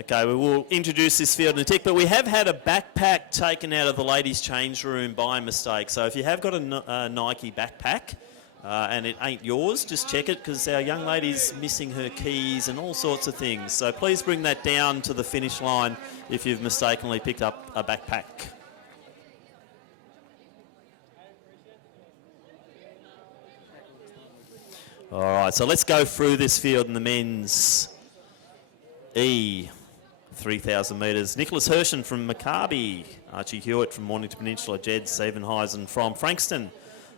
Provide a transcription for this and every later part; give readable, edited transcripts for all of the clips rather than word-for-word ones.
Okay, we will introduce this field in a tick, but we have had a backpack taken out of the ladies' change room by mistake. So if you have got a Nike backpack and it ain't yours, just check it, because our young lady's missing her keys and all sorts of things. So please bring that down to the finish line if you've mistakenly picked up a backpack. All right, so let's go through this field in the men's E. 3,000 metres. Nicholas Hershen from Maccabi, Archie Hewitt from Mornington Peninsula, Jed Savenheisen from Frankston,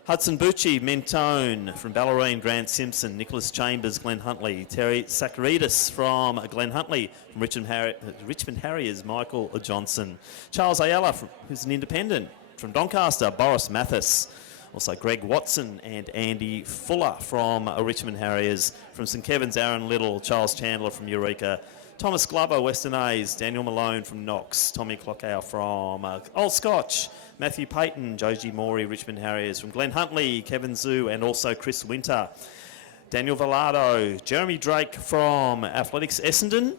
Hudson Bucci, Mentone from Ballerine, Grant Simpson, Nicholas Chambers, Glenn Huntley, Terry Sakaridis from Glenn Huntley, from Richmond Harriers, Michael Johnson, Charles Ayala, who's an independent, from Doncaster, Boris Mathis, also Greg Watson and Andy Fuller from Richmond Harriers, from St Kevin's, Aaron Little, Charles Chandler from Eureka, Thomas Glover, Western A's, Daniel Malone from Knox, Tommy Clockow from Old Scotch, Matthew Payton, Joji Morey, Richmond Harriers, from Glenn Huntley, Kevin Zhu and also Chris Winter, Daniel Velado, Jeremy Drake from Athletics Essendon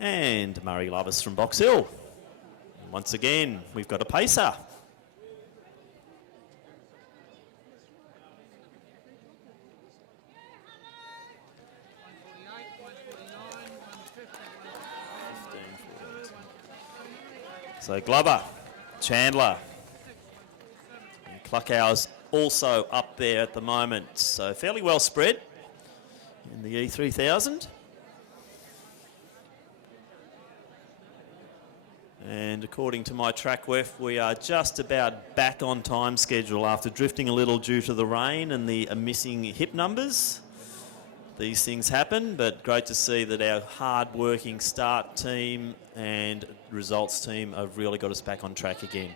and Murray Lovis from Box Hill. And once again, we've got a pacer. So Glover, Chandler, and Cluckhouse also up there at the moment. So fairly well spread in the E3000. And according to my track ref, we are just about back on time schedule after drifting a little due to the rain and the missing hip numbers. These things happen, but great to see that our hard-working start team and results team have really got us back on track again.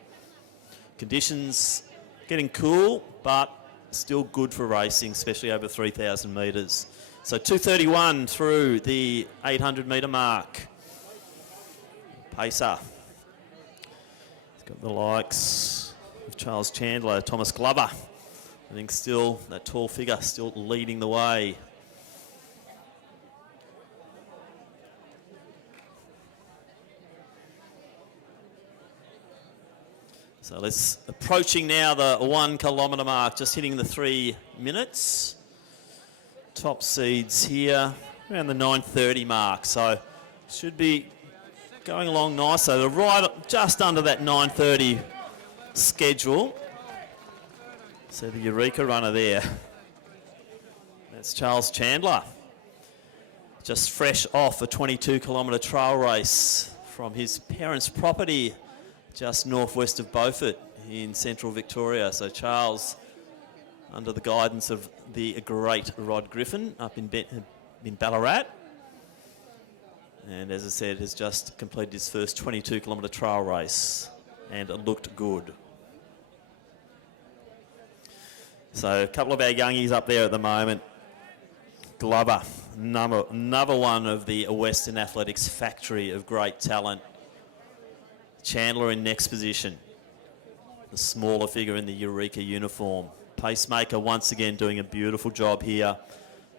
Conditions getting cool, but still good for racing, especially over 3,000 metres. So 2:31 through the 800 metre mark. Pacer. It's got the likes of Charles Chandler, Thomas Glover. I think still that tall figure still leading the way. So let's approaching now the 1 kilometre mark, just hitting the 3 minutes. Top seeds here around the 9:30 mark, so should be going along nice. So they're right just under that 9:30 schedule. So the Eureka runner there. That's Charles Chandler, just fresh off a 22 kilometre trail race from his parents' property just northwest of Beaufort in central Victoria. So Charles, under the guidance of the great Rod Griffin up in Ballarat, and as I said, has just completed his first 22 kilometre trail race and it looked good. So a couple of our youngies up there at the moment. Glover, another one of the Western Athletics factory of great talent. Chandler in next position, the smaller figure in the Eureka uniform. Pacemaker once again doing a beautiful job here,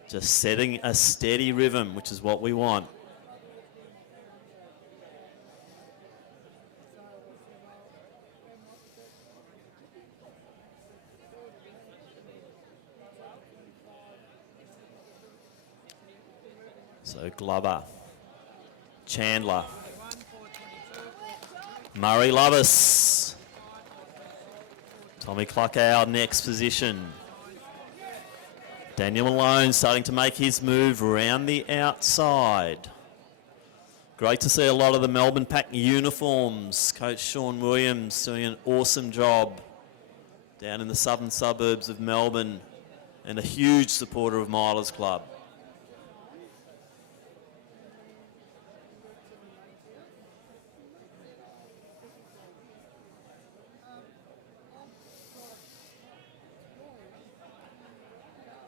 just setting a steady rhythm, which is what we want. So Glover, Chandler, Murray Lovis, Tommy Cluckow next position. Daniel Malone starting to make his move around the outside. Great to see a lot of the Melbourne Pack uniforms. Coach Sean Williams doing an awesome job down in the southern suburbs of Melbourne and a huge supporter of Milers Club.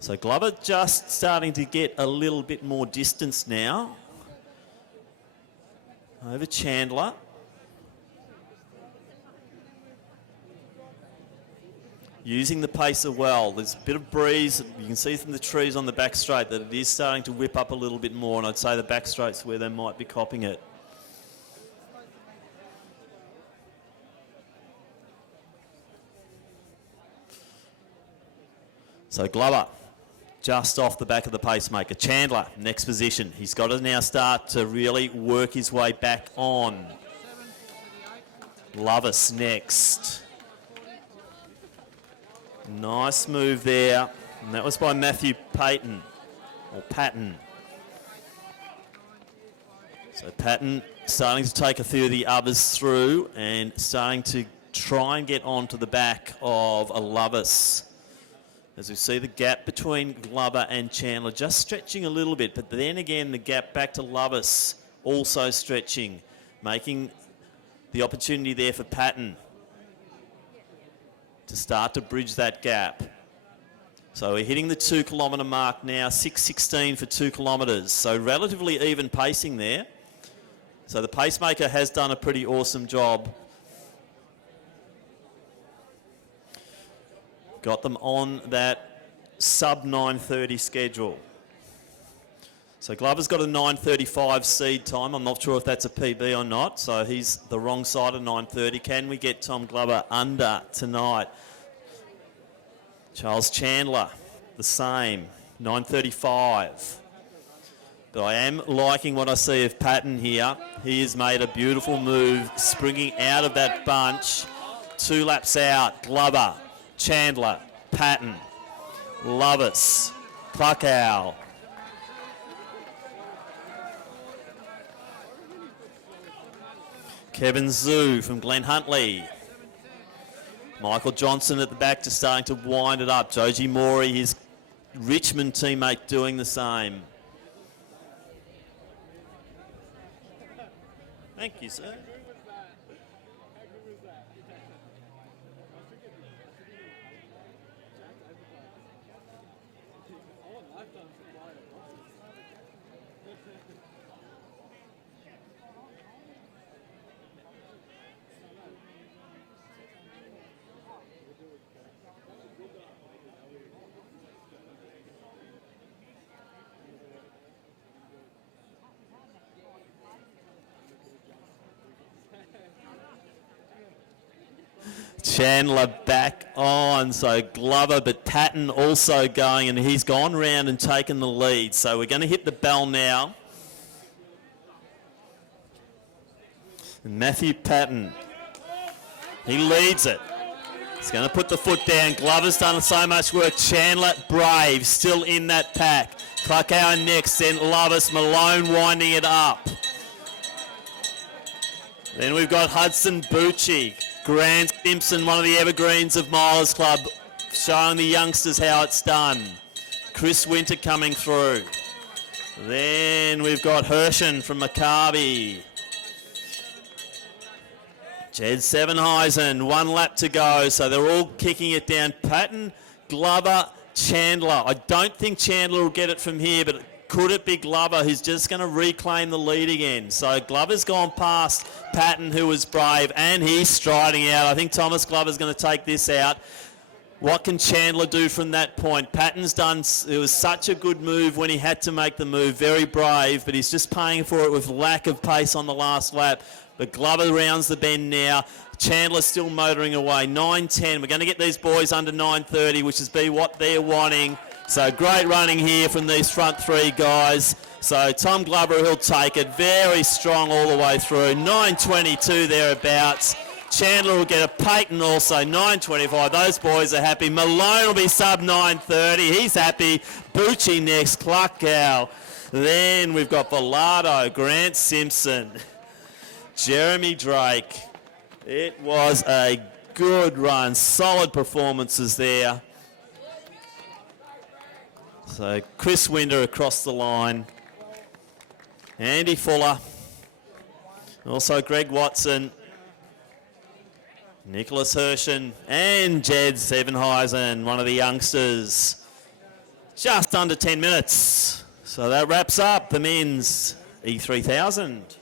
So Glover just starting to get a little bit more distance now over Chandler. Using the pacer well. There's a bit of breeze. You can see from the trees on the back straight that it is starting to whip up a little bit more, and I'd say the back straight's where they might be copping it. So Glover, just off the back of the pacemaker. Chandler, next position. He's got to now start to really work his way back on. Lovis next. Nice move there. And that was by Matthew Patton. So Patton starting to take a few of the others through and starting to try and get onto the back of a Lovis. As we see the gap between Glover and Chandler just stretching a little bit, but then again the gap back to Lovis also stretching, making the opportunity there for Patton to start to bridge that gap. So we're hitting the 2 kilometre mark now, 6:16 for 2 kilometres. So relatively even pacing there. So the pacemaker has done a pretty awesome job. Got them on that sub 9:30 schedule. So Glover's got a 9:35 seed time. I'm not sure if that's a PB or not. So he's the wrong side of 9:30. Can we get Tom Glover under tonight? Charles Chandler, the same, 9:35. But I am liking what I see of Patton here. He has made a beautiful move, springing out of that bunch. 2 laps out, Glover, Chandler, Patton, Lovis, Cluckow. Kevin Zhu from Glen Huntley. Michael Johnson at the back just starting to wind it up. Joji Mori, his Richmond teammate, doing the same. Thank you, sir. Chandler back on, so Glover, but Patton also going, and he's gone round and taken the lead. So we're going to hit the bell now. And Matthew Patton, he leads it. He's going to put the foot down. Glover's done so much work. Chandler, brave, still in that pack. Cluckow next, then Lovis, Malone winding it up. Then we've got Hudson Bucci. Grant Simpson, one of the evergreens of Milers Club, showing the youngsters how it's done. Chris Winter coming through. Then we've got Hershen from Maccabi. Jed Sevenheisen, 1 lap to go, so they're all kicking it down. Patton, Glover, Chandler. I don't think Chandler will get it from here, but could it be Glover who's just going to reclaim the lead again? So Glover's gone past Patton, who was brave, and he's striding out. I think Thomas Glover's going to take this out. What can Chandler do from that point? Patton's done, it was such a good move when he had to make the move, very brave, but he's just paying for it with lack of pace on the last lap. But Glover rounds the bend now. Chandler's still motoring away. 9:10. We're going to get these boys under 9:30, which is be what they're wanting. So great running here from these front 3 guys. So Tom Glover, he'll take it. Very strong all the way through. 9:22 thereabouts. Chandler will get a Peyton also. 9:25. Those boys are happy. Malone will be sub 9:30. He's happy. Bucci next. Cluckow. Then we've got Bilardo, Grant Simpson, Jeremy Drake. It was a good run. Solid performances there. So Chris Winder across the line. Andy Fuller. Also Greg Watson. Nicholas Hershen and Jed Sevenheisen, one of the youngsters. Just under 10 minutes. So that wraps up the men's E3000.